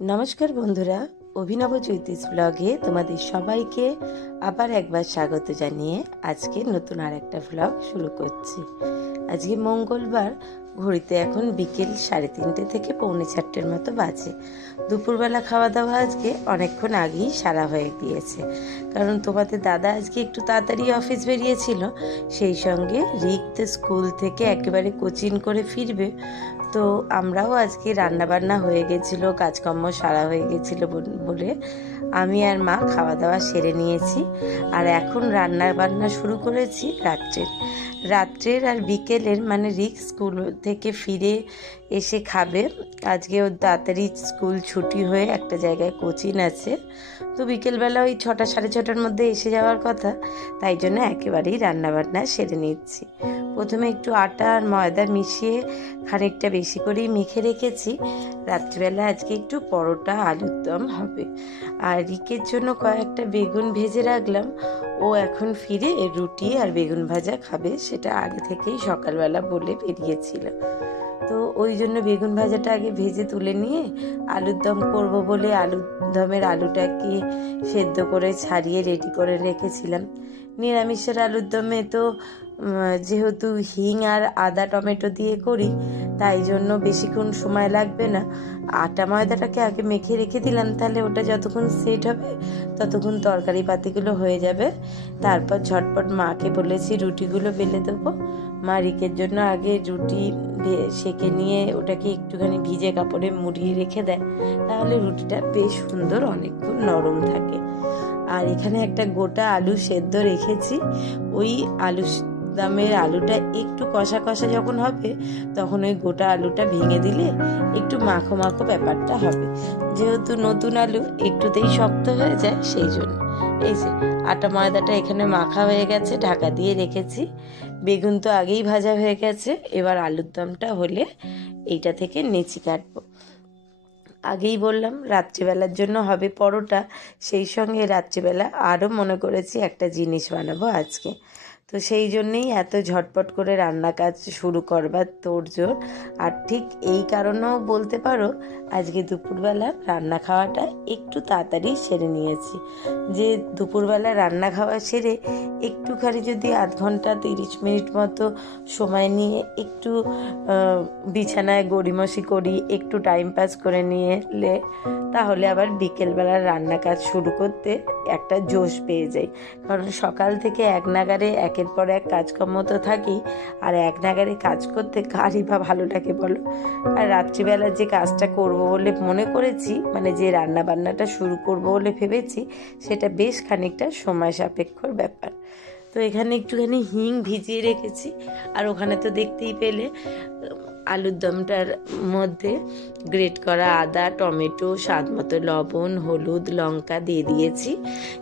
নমস্কার বন্ধুরা, অভিনব জ্যোতিষ ব্লগে তোমাদের সবাইকে আবার একবার স্বাগত জানিয়ে আজকে নতুন আর একটা ব্লগ শুরু করছি। আজকে মঙ্গলবার ঘড়িতে এখন বিকেল সাড়ে তিনটে থেকে পৌনে চারটের মতো বাজে। দুপুরবেলা খাওয়া দাওয়া আজকে অনেকক্ষণ আগেই সারা হয়ে গিয়েছে। কারণ তোমাদের দাদা আজকে একটু তাড়াতাড়ি অফিস বেরিয়েছিল, সেই সঙ্গে রিক তো স্কুল থেকে একেবারে কোচিং করে ফিরবে। তো আমরাও আজকে রান্নাবান্না হয়ে গেছিল, কাজকর্ম সারা হয়ে গেছিল বল- বলে আমি আর মা খাওয়া দাওয়া সেরে নিয়েছি। আর এখন রান্না বান্না শুরু করেছি রাত্রের রাত্রের আর বিকেলের মানে রিক স্কুল থেকে ফিরে এসে খাবে। আজকে ওর তাড়াতাড়ি স্কুল ছুটি হয়ে একটা জায়গায় কোচিং আছে। তো বিকেলবেলা ওই ছটা, সাড়ে ছটার মধ্যে এসে যাওয়ার কথা। তাই জন্য একেবারেই রান্নাবান্না সেরে নিচ্ছি। প্রথমে একটু আটা আর ময়দা মিশিয়ে খানিকটা বেশি করেই মেখে রেখেছি। রাত্রিবেলা আজকে একটু পরোটা আলুর দম হবে। আর রিকের জন্য কয়েকটা বেগুন ভেজে রাখলাম। ও এখন ফিরে রুটি আর বেগুন ভাজা খাবে, সেটা আগে থেকেই সকালবেলা বলে বেরিয়েছিল। তো ওই জন্য বেগুন ভাজাটা আগে ভেজে তুলে নিয়ে আলুর দম করব বলে আলুর দমের আলুটাকে সেদ্ধ করে ছাড়িয়ে রেডি করে রেখেছিলাম। নিরামিষের আলুর দমে তো যেহেতু হিং আর আদা টমেটো দিয়ে করি, তাই জন্য বেশিক্ষণ সময় লাগবে না। আটা ময়দাটাকে আগে মেখে রেখে দিলাম, তাহলে ওটা যতক্ষণ সেট হবে, ততক্ষণ তরকারি পাতিগুলো হয়ে যাবে। তারপর ঝটপট মাকে বলেছি রুটিগুলো বেলে দেবো। মা রিকের জন্য আগে রুটি সেঁকে নিয়ে ওটাকে একটুখানি ভিজে কাপড়ে মুড়িয়ে রেখে দেয়, তাহলে রুটিটা বেশ সুন্দর, অনেকক্ষণ নরম থাকে। আর এখানে একটা গোটা আলু সেদ্ধ রেখেছি। ওই আলু দামের আলুটা একটু কষা কষা যখন হবে, তখন ওই গোটা আলুটা ভেঙে দিলে একটু মাখো মাখো ব্যাপারটা হবে। যেহেতু নতুন আলু, একটুতেই শক্ত হয়ে যায় সেই জন্য। এই যে, আটা ময়দাটা এখানে মাখা হয়ে গেছে, ঢাকা দিয়ে রেখেছি। বেগুন তো আগেই ভাজা হয়ে গেছে, এবার আলুর দমটা হলে এইটা থেকে নেচি কাটবো। আগেই বললাম, রাত্রিবেলার জন্য হবে পরোটা। সেই সঙ্গে রাত্রিবেলা আরও মনে করেছি একটা জিনিস বানাবো আজকে। তো সেই জন্যেই এত ঝটপট করে রান্না কাজ শুরু করবার তোড়জোড় আর ঠিক এই কারণেও বলতে পারো, আজকে দুপুরবেলা রান্না খাওয়াটা একটু তাড়াতাড়ি সেরে নিয়েছি। যে দুপুরবেলা রান্না খাওয়া সেরে একটুখানি যদি আধ ঘণ্টা তিরিশ মিনিট মতো সময় নিয়ে একটু বিছানায় গড়িমসি করি, একটু টাইম পাস করে নিয়ে তাহলে আবার বিকেলবেলা রান্না কাজ শুরু করতে একটা জোশ পেয়ে যাই। কারণ সকাল থেকে এক নাগারে একের পর এক কাজকর্ম তো থাকি, আর এক নাগারে কাজ করতে কারই বা ভালো লাগে বলো? আর রাত্রিবেলা যে কাজটা করব বলে মনে করেছি মানে যে রান্না বান্নাটা শুরু করব বলে ভেবেছি, সেটা বেশ খানিকটা সময় সাপেক্ষর ব্যাপার। তো এখানে একটুখানি হিং ভিজিয়ে রেখেছি, আর ওখানে তো দেখতেই পেলে আলুর দমটার মধ্যে গ্রেট করা আদা, টমেটো, স্বাদ মতো লবণ, হলুদ, লঙ্কা দিয়ে দিয়েছি।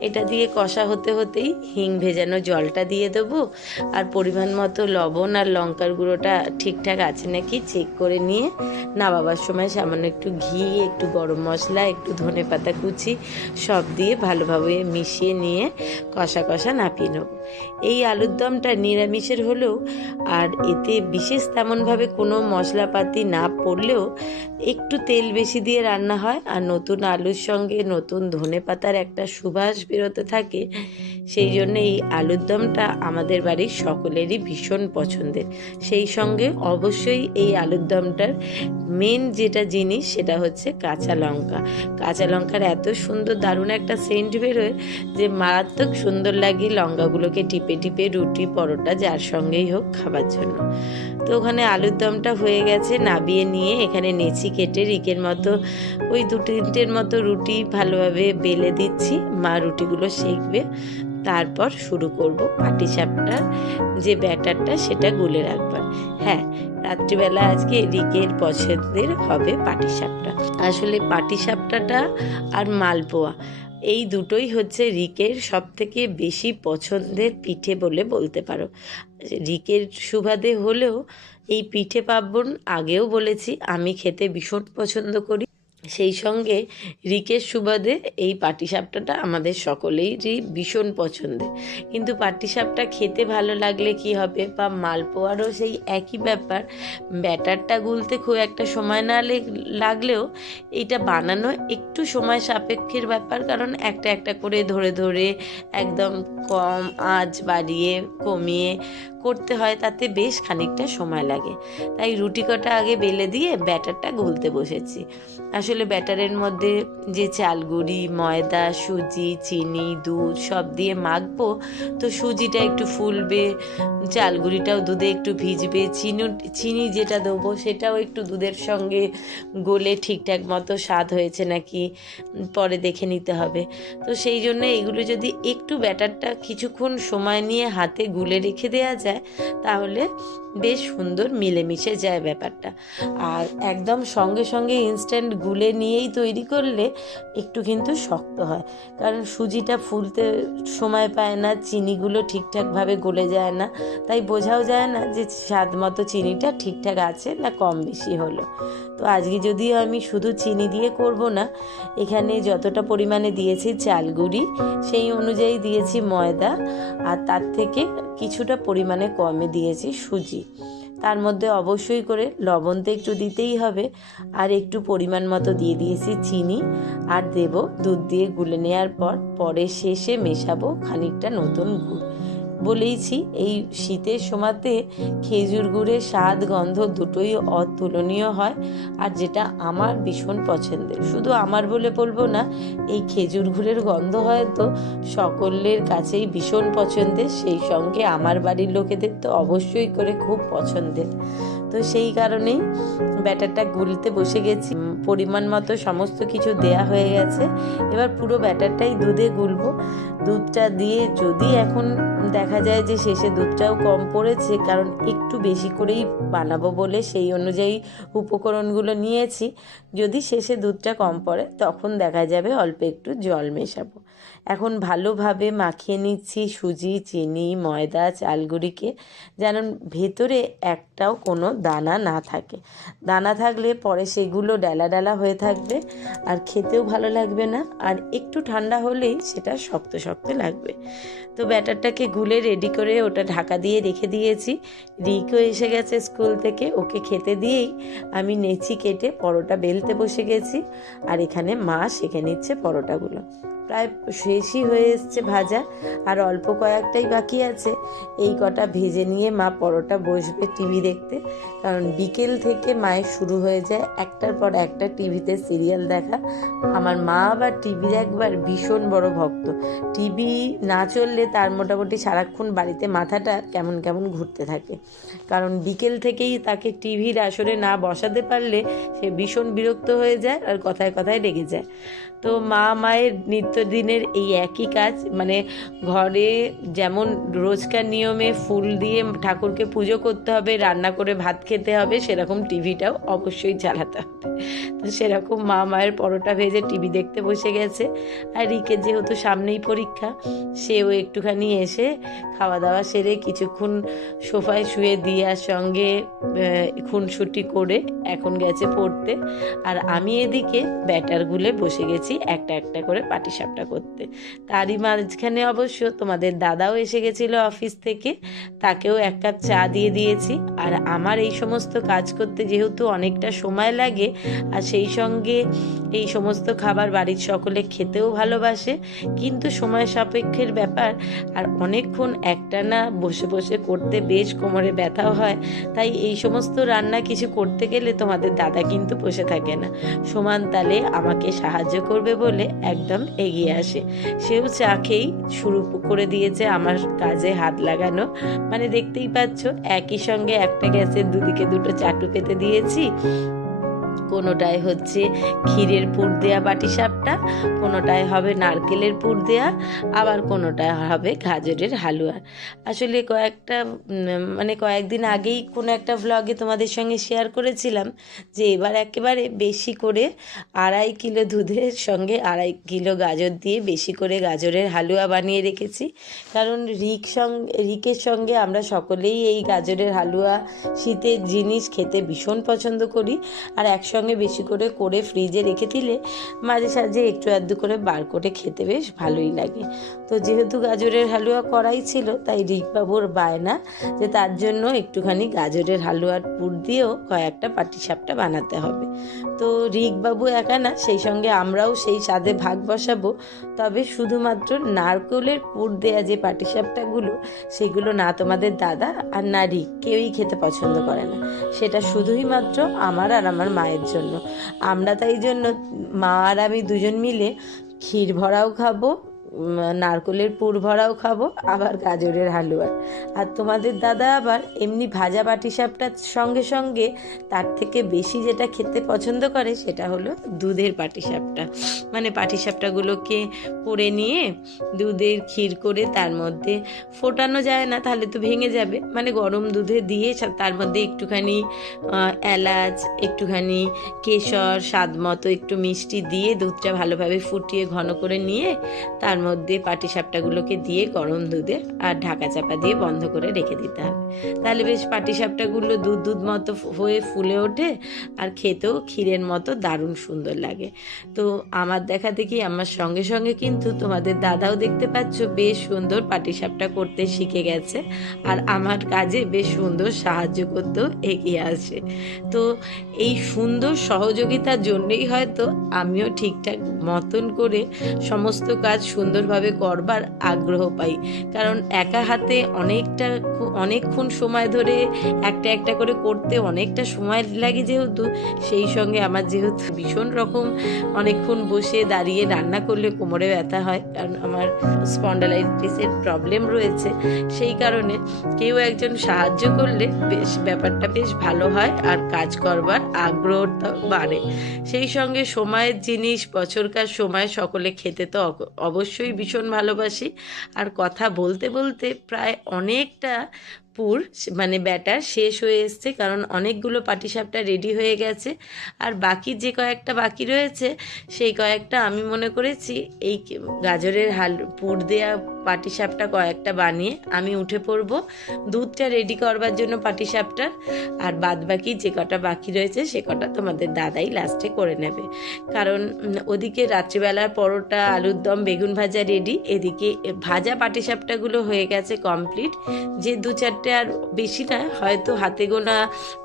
এটা দিয়ে কষা হতে হতেই হিং ভেজানো জলটা দিয়ে দেবো। আর পরিমাণ মতো লবণ আর লঙ্কার গুঁড়োটা ঠিকঠাক আছে নাকি চেক করে নিয়ে নামাবার সময় সামান্য একটু ঘি, একটু গরম মশলা, একটু ধনে পাতা কুচি সব দিয়ে ভালোভাবে মিশিয়ে নিয়ে কষা কষা নাপিয়ে নেব। এই আলুর দমটা নিরামিষের হলেও আর এতে বিশেষ তেমনভাবে কোনো মশলাপাতি না পড়লেও একটু তেল বেশি দিয়ে রান্না হয়। আর নতুন আলুর সঙ্গে নতুন ধনে পাতার একটা সুবাস বেরোতে থাকে। সেই জন্য এই আলুর দমটা আমাদের বাড়ির সকলেরই ভীষণ পছন্দের। সেই সঙ্গে অবশ্যই এই আলুর দমটার মেন যেটা জিনিস সেটা হচ্ছে কাঁচা লঙ্কা। কাঁচা লঙ্কার এত সুন্দর দারুণ একটা সেন্ট বেরোয় যে মারাত্মক সুন্দর লাগে লঙ্কাগুলোকে টিপে টিপে রুটি, পরোটা, যার সঙ্গেই হোক খাবার জন্য। তো ওখানে আলুর দমটা হয়ে গেছে, নাবিয়ে নিয়ে এখানে নেচি কেটে রিকের মতো ওই দু তিনটের মতো রুটি ভালোভাবে বেলে দিচ্ছি। মা রুটিগুলো সেঁকবে তারপর শুরু করব পাটিসাপটার যে ব্যাটারটা সেটা গুলে রাখবার। হ্যাঁ রাত্রিবেলা আজকে রিকের পছন্দের হবে পাটিসাপটা আসলে পাটিসাপটাটা আর মালপোয়া, এই দুটোই হচ্ছে রিকের সব থেকে বেশি পছন্দের পিঠে বলে বলতে পারো। রিকের সুবাদে হলেও এই পিঠে পার্বণ আগেও বলেছি, আমি খেতে ভীষণ পছন্দ করি। সেই সঙ্গে রিকের সুবাদে এই পাটিসাপটাটা আমাদের সকলেরই ভীষণ পছন্দের। কিন্তু পাটিসাপটা খেতে ভালো লাগলে কি হবে? বা মালপোয়ারও সেই একই ব্যাপার। ব্যাটারটা গুলতে খুব একটা সময় না লেগ- লাগলেও এইটা বানানো একটু সময় সাপেক্ষের ব্যাপার। কারণ একটা একটা করে ধরে ধরে একদম কম আঁচ বাড়িয়ে কমিয়ে করতে হয় তাতে বেশ খানিকটা সময় লাগে। তাই রুটি কটা আগে বেলে দিয়ে ব্যাটারটা গুলতে বসেছি। আসলে ব্যাটারের মধ্যে যে চালগুড়ি, ময়দা, সুজি, চিনি, দুধ সব দিয়ে মাখবো, তো সুজিটা একটু ফুলবে, চালগুড়িটাও দুধে একটু ভিজবে, চিনি চিনি যেটা দেবো সেটাও একটু দুধের সঙ্গে গলে ঠিকঠাক মতো স্বাদ হয়েছে নাকি পরে দেখে নিতে হবে। তো সেই জন্য এগুলো যদি একটু ব্যাটারটা কিছুক্ষণ সময় নিয়ে হাতে গুলে রেখে দেওয়া যায় তাহলে বেশ সুন্দর মিলেমিশে যায় ব্যাপারটা। আর একদম সঙ্গে সঙ্গে ইনস্ট্যান্ট গুলে নিয়েই তৈরি করলে একটু কিন্তু শক্ত হয়। কারণ সুজিটা ফুলতে সময় পায় না, চিনিগুলো ঠিকঠাকভাবে গলে যায় না। তাই বোঝাও যায় না যে স্বাদ মতো চিনিটা ঠিকঠাক আছে না কম বেশি হলো। তো আজকে যদিও আমি শুধু চিনি দিয়ে করব না, এখানে যতটা পরিমাণে দিয়েছি চাল চালগুড়ি সেই অনুযায়ী দিয়েছি ময়দা, আর তার থেকে কিছুটা পরিমাণে কমে দিয়েছি সুজি। তার মধ্যে অবশ্যই করে লবণ তো একটু দিতেই হবে, আর একটু পরিমাণ মতো দিয়ে দিয়েছি চিনি, আর দেব দুধ দিয়ে গুলে নেওয়ার পর, পরে শেষে মেশাবো খানিকটা নতুন গুড়। বলেইছি, এই শীতের সময়তে খেজুর গুড়ের স্বাদ, গন্ধ দুটোই অতুলনীয় হয়। আর যেটা আমার ভীষণ পছন্দের। শুধু আমার বলে বলব না, এই খেজুর গুড়ের গন্ধ হয়তো সকলের কাছেই ভীষণ পছন্দের, সেই সঙ্গে আমার বাড়ির লোকেদের তো অবশ্যই করে খুব পছন্দের। তো সেই কারণেই ব্যাটারটা গুলতে বসে গেছি। পরিমাণ মতো সমস্ত কিছু দেয়া হয়ে গেছে। এবার পুরো ব্যাটারটাই দুধে গুলবো। দুধটা দিয়ে যদি এখন দেখা যায় যে শেষে দুধটাও কম পড়েছে, কারণ একটু বেশি করেই বানাবো বলে সেই অনুযায়ী উপকরণগুলো নিয়েছি, যদি শেষে দুধটা কম পড়ে, তখন দেখা যাবে অল্প একটু জল মেশাবো। এখন ভালোভাবে মাখিয়ে নিচ্ছি সুজি, চিনি, ময়দা, চালগুড়িকে, যেন ভেতরে একটাও কোনো দানা না থাকে। দানা থাকলে পরে সেগুলো ডালা ডালা হয়ে থাকবে আর খেতেও ভালো লাগবে না। আর একটু ঠান্ডা হলেই সেটা শক্ত শক্ত লাগবে। তো ব্যাটারটাকে গুলে রেডি করে ওটা ঢাকা দিয়ে রেখে দিয়েছি। রিকও এসে গেছে স্কুল থেকে। ওকে খেতে দিয়েই আমি নেচি কেটে পরোটা বেলতে বসে গেছি। আর এখানে মা শেখে নিচ্ছে পরোটাগুলো। প্রায় শেষই হয়ে এসছে ভাজা। আর অল্প কয়েকটাই বাকি আছে। এই কটা ভেজে নিয়ে মা পরোটা বসবে টিভি দেখতে। কারণ বিকেল থেকে মায়ের শুরু হয়ে যায়। একটার পর একটা টিভিতে সিরিয়াল দেখা। আমার মা আবার টিভি দেখবার ভীষণ বড় ভক্ত। টিভি না চললে তার মোটামুটি সারাক্ষণ বাড়িতে মাথাটা কেমন কেমন ঘুরতে থাকে। কারণ বিকেল থেকেই তাকে টিভির আসরে না বসাতে পারলে সে ভীষণ বিরক্ত হয়ে যায় আর কথায় কথায় রেগে যায়। তো মা মায়ের নিত্যদিনের এই একই কাজ মানে ঘরে যেমন রোজকার নিয়মে ফুল দিয়ে ঠাকুরকে পুজো করতে হবে, রান্না করে ভাত খেতে হবে, সেরকম টিভিটাও অবশ্যই চালাতে হবে। তো সেরকম মা মায়ের পরোটা ভেজে টিভি দেখতে বসে গেছে। আর রিকে যেহেতু সামনেই পরীক্ষা, সেও একটুখানি এসে খাওয়া দাওয়া সেরে কিছুক্ষণ সোফায় শুয়ে দিয়ার সঙ্গে খুনসুটি করে এখন গেছে পড়তে। আর আমি এদিকে ব্যাটার গুলে বসে গেছি একটা একটা করে পাটিসাপটা করতে। তারই মাঝখানে অবশ্য তোমাদের দাদাও এসে গেছিল অফিস থেকে, তাকেও এক কাপ চা দিয়ে দিয়েছি। আর আমার এই সমস্ত কাজ করতে যেহেতু অনেকটা সময় লাগে, আর সেই সঙ্গে এই সমস্ত খাবার বাড়ির সকলে খেতেও ভালোবাসে, কিন্তু সময় সাপেক্ষের ব্যাপার, আর অনেকক্ষণ একটানা বসে বসে করতে বেশ কোমরে ব্যথাও হয়। তাই এই সমস্ত রান্না কিছু করতে গেলে তোমাদের দাদা কিন্তু বসে থাকে না। সমান তালে আমাকে সাহায্য করবে। বলে একদম এগিয়ে আসে। সেও চা খেয়েই শুরু করে দিয়েছে আমার কাজে হাত লাগানো। মানে দেখতেই পাচ্ছ, একই সঙ্গে একটা গ্যাসের দুদিকে দুটো চাটু পেতে দিয়েছি। কোনোটায় হচ্ছে ক্ষীরের পুর দেয়া পাটিসাপটা কোনোটায় হবে নারকেলের পুর দেয়া, আবার কোনোটায় হবে গাজরের হালুয়া। আসলে কয়েকটা মানে কয়েকদিন আগেই কোনো একটা ব্লগে তোমাদের সঙ্গে শেয়ার করেছিলাম যে এবার একেবারে বেশি করে আড়াই কিলো দুধের সঙ্গে আড়াই কিলো গাজর দিয়ে বেশি করে গাজরের হালুয়া বানিয়ে রেখেছি। কারণ রিক সঙ্গে রিকের সঙ্গে আমরা সকলেই এই গাজরের হালুয়া শীতের জিনিস খেতে ভীষণ পছন্দ করি। আর এক একসঙ্গে বেশি করে করে ফ্রিজে রেখে দিলে মাঝে সাঝে একটু আধটু করে বার করে খেতে বেশ ভালোই লাগে। তো যেহেতু গাজরের হালুয়া করাই ছিল, তাই রিকবাবুর বায়না যে তার জন্য একটুখানি গাজরের হালুয়ার পুর দিয়েও কয়েকটা পাটিসাপটা বানাতে হবে। তো রিকবাবু একা না, সেই সঙ্গে আমরাও সেই স্বাদে ভাগ বসাবো। তবে শুধুমাত্র নারকেলের পুর দেয়া যে পাটিসাপটাগুলো, সেগুলো না তোমাদের দাদা আর না রিক কেউই খেতে পছন্দ করে না। সেটা শুধুই মাত্র আমার আর আমার মায়ের জন্য। আমরা তাই জন্য মা আর আমি দুজন মিলে ক্ষীর ভরাও খাব নারকেলের পুর ভরাও খাব, আবার গাজরের হালুয়া। আর তোমাদের দাদা আবার এমনি ভাজা পাটিসাপটার সঙ্গে সঙ্গে তার থেকে বেশি যেটা খেতে পছন্দ করে সেটা হলো দুধের পাটিসাপটা মানে পাটিসাপটাগুলোকে করে নিয়ে দুধের ক্ষীর করে তার মধ্যে ফোটানো যায় না, তাহলে তো ভেঙে যাবে। মানে গরম দুধে দিয়ে তার মধ্যে একটুখানি এলাচ, একটুখানি কেশর, স্বাদ মতো একটু মিষ্টি দিয়ে দুধটা ভালোভাবে ফুটিয়ে ঘন করে নিয়ে তার মধ্যে পাটিসাপটাগুলোকে দিয়ে গরম দুধে আর ঢাকা চাপা দিয়ে বন্ধ করে রেখে দিতে হবে। তাহলে বেশ পাটিসাপটাগুলো দুধ দুধ মতো হয়ে ফুলে ওঠে আর খেতেও ক্ষীরের মতো দারুণ সুন্দর লাগে। তো আমার দেখা দেখি আমার সঙ্গে সঙ্গে কিন্তু তোমাদের দাদাও দেখতে পাচ্ছ বেশ সুন্দর পাটিসাপটা করতে শিখে গেছে আর আমার কাজে বেশ সুন্দর সাহায্য করতেও এগিয়ে আসে। তো এই সুন্দর সহযোগিতার জন্যই হয়তো আমিও ঠিকঠাক মতন করে সমস্ত কাজ সুন্দরভাবে করবার আগ্রহ পাই। কারণ একা হাতে অনেকটা অনেকক্ষণ সময় ধরে একটা একটা করে করতে অনেকটা সময় লাগে যেহেতু, সেই সঙ্গে আমার যেহেতু ভীষণ রকম অনেকক্ষণ বসে দাঁড়িয়ে রান্না করলে কোমরে ব্যথা হয়, কারণ আমার স্পন্ডালাইটিসের প্রবলেম রয়েছে। সেই কারণে কেউ একজন সাহায্য করলে বেশ ব্যাপারটা বেশ ভালো হয় আর কাজ করবার আগ্রহটা বাড়ে। সেই সঙ্গে সময়ের জিনিস, বছরকার সময় সকলে খেতে তো অগ- অবশ্যই ভীষণ ভালোবাসি। আর কথা বলতে বলতে প্রায় অনেকটা পুর মানে ব্যাটার শেষ হয়ে এসছে, কারণ অনেকগুলো পাটিসাপটা রেডি হয়ে গেছে। আর বাকি যে কয়েকটা বাকি রয়েছে, সেই কয়েকটা আমি মনে করেছি, এই গাজরের হাল পুর দেয়া পাটিসাপটা কয়েকটা বানিয়ে আমি উঠে পড়ব। দুধটা রেডি করবার জন্য পাটিসাপটার আর বাদ বাকি যে কটা বাকি রয়েছে, সে কটা তোমাদের দাদাই লাস্টে করে নেবে। কারণ ওদিকে রাত্রিবেলার পরোটা, আলুর দম, বেগুন ভাজা রেডি এদিকে ভাজা পাটিসাপটাগুলো হয়ে গেছে কমপ্লিট যে দু চারটে আর বেশি না, হয়তো হাতে গোনা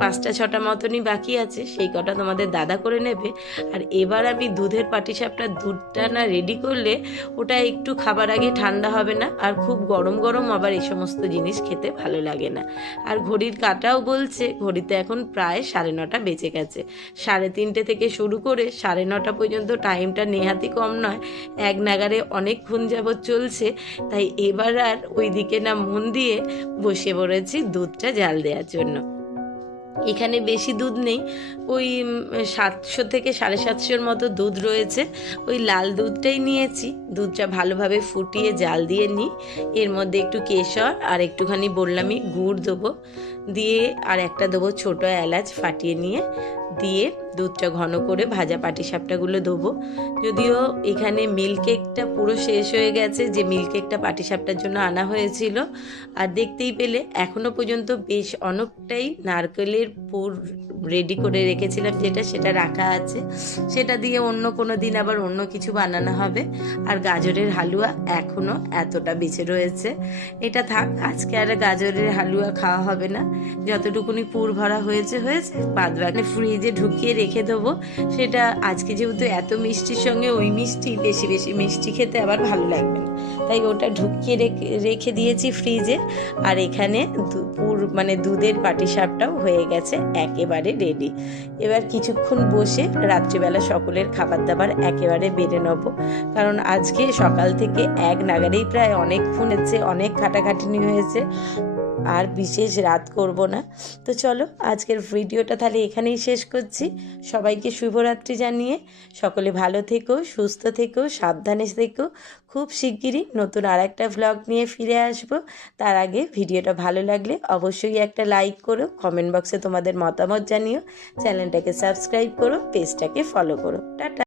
পাঁচটা ছটা মতনই বাকি আছে, সেই কটা তোমাদের দাদা করে নেবে। আর এবার আমি দুধের পাটিসাপটা দুধটা না রেডি করলে, ওটা একটু খাবার আগে ঠান্ডা হবে না। আর খুব গরম গরম আবার এই সমস্ত জিনিস খেতে ভালো লাগে না। আর ঘড়ির কাটাও বলছে, ঘড়িতে এখন প্রায় সাড়ে নটা বেজে গেছে। সাড়ে তিনটে থেকে শুরু করে সাড়ে নটা পর্যন্ত টাইমটা নেহাতি কম নয়, এক নাগারে অনেকক্ষণ যাবৎ চলছে। তাই এবার আর ওই দিকে না মন দিয়ে বসে পড়েছি দুধটা জাল দেওয়ার জন্য। এখানে বেশি দুধ নেই। ওই সাতশো থেকে সাড়ে সাতশোর মতো দুধ রয়েছে। ওই লাল দুধটাই নিয়েছি। দুধটা ভালোভাবে ফুটিয়ে জাল দিয়ে নিই। এর মধ্যে একটু কেশর আর একটুখানি বললামই গুড় দেবো। দিয়ে আর একটা দেবো ছোটো এলাচ ফাটিয়ে নিয়ে দিয়ে দুধটা ঘন করে ভাজা পাটিসাপটাগুলো দেবো যদিও এখানে মিল্ক কেকটা পুরো শেষ হয়ে গেছে, যে মিল্ক কেকটা পাটিসাপটার জন্য আনা হয়েছিল। আর দেখতেই পেলে, এখনও পর্যন্ত বেশ অনেকটাই নারকেলের পুর রেডি করে রেখেছিলাম যেটা, সেটা রাখা আছে। সেটা দিয়ে অন্য কোনো দিন আবার অন্য কিছু বানানো হবে। আর গাজরের হালুয়া এখনও এতটা বেঁচে রয়েছে। এটা থাক, আজকে আর গাজরের হালুয়া খাওয়া হবে না। যতটুকুনি পুর ভরা হয়েছে হয়েছে বাদ বাকি ফ্রিজে ঢুকিয়ে রেখে দেবো, সেটা আজকে যেহেতু এত মিষ্টির সঙ্গে ওই মিষ্টি, বেশি বেশি মিষ্টি খেতে আবার ভালো লাগবে না। তাই ওটা ঢুকিয়ে রেখে রেখে দিয়েছি ফ্রিজে, আর এখানে পুর মানে দুধের পাটিসাপটাও হয়ে গেছে একেবারে রেডি এবার কিছুক্ষণ বসে রাত্রিবেলা সকলের খাবার দাবার একেবারে বেড়ে নেব। কারণ আজকে সকাল থেকে এক নাগারেই প্রায় অনেকক্ষণ হচ্ছে, অনেক খাটাখাটনি হয়েছে। আর বিশেষ রাত করব না। তো চলো, আজকের ভিডিওটা তাহলে এখানেই শেষ করছি। সবাইকে শুভরাত্রি জানিয়ে সকলে ভালো থেকো, সুস্থ থেকো, সাবধানে থেকো। খুব শিগগিরই নতুন আর একটা ভ্লগ নিয়ে ফিরে আসব। তার আগে ভিডিওটা ভালো লাগলে অবশ্যই একটা লাইক করো কমেন্ট বক্সে তোমাদের মতামত জানিও। চ্যানেলটাকে সাবস্ক্রাইব করো পেজটাকে ফলো করো। টাটা।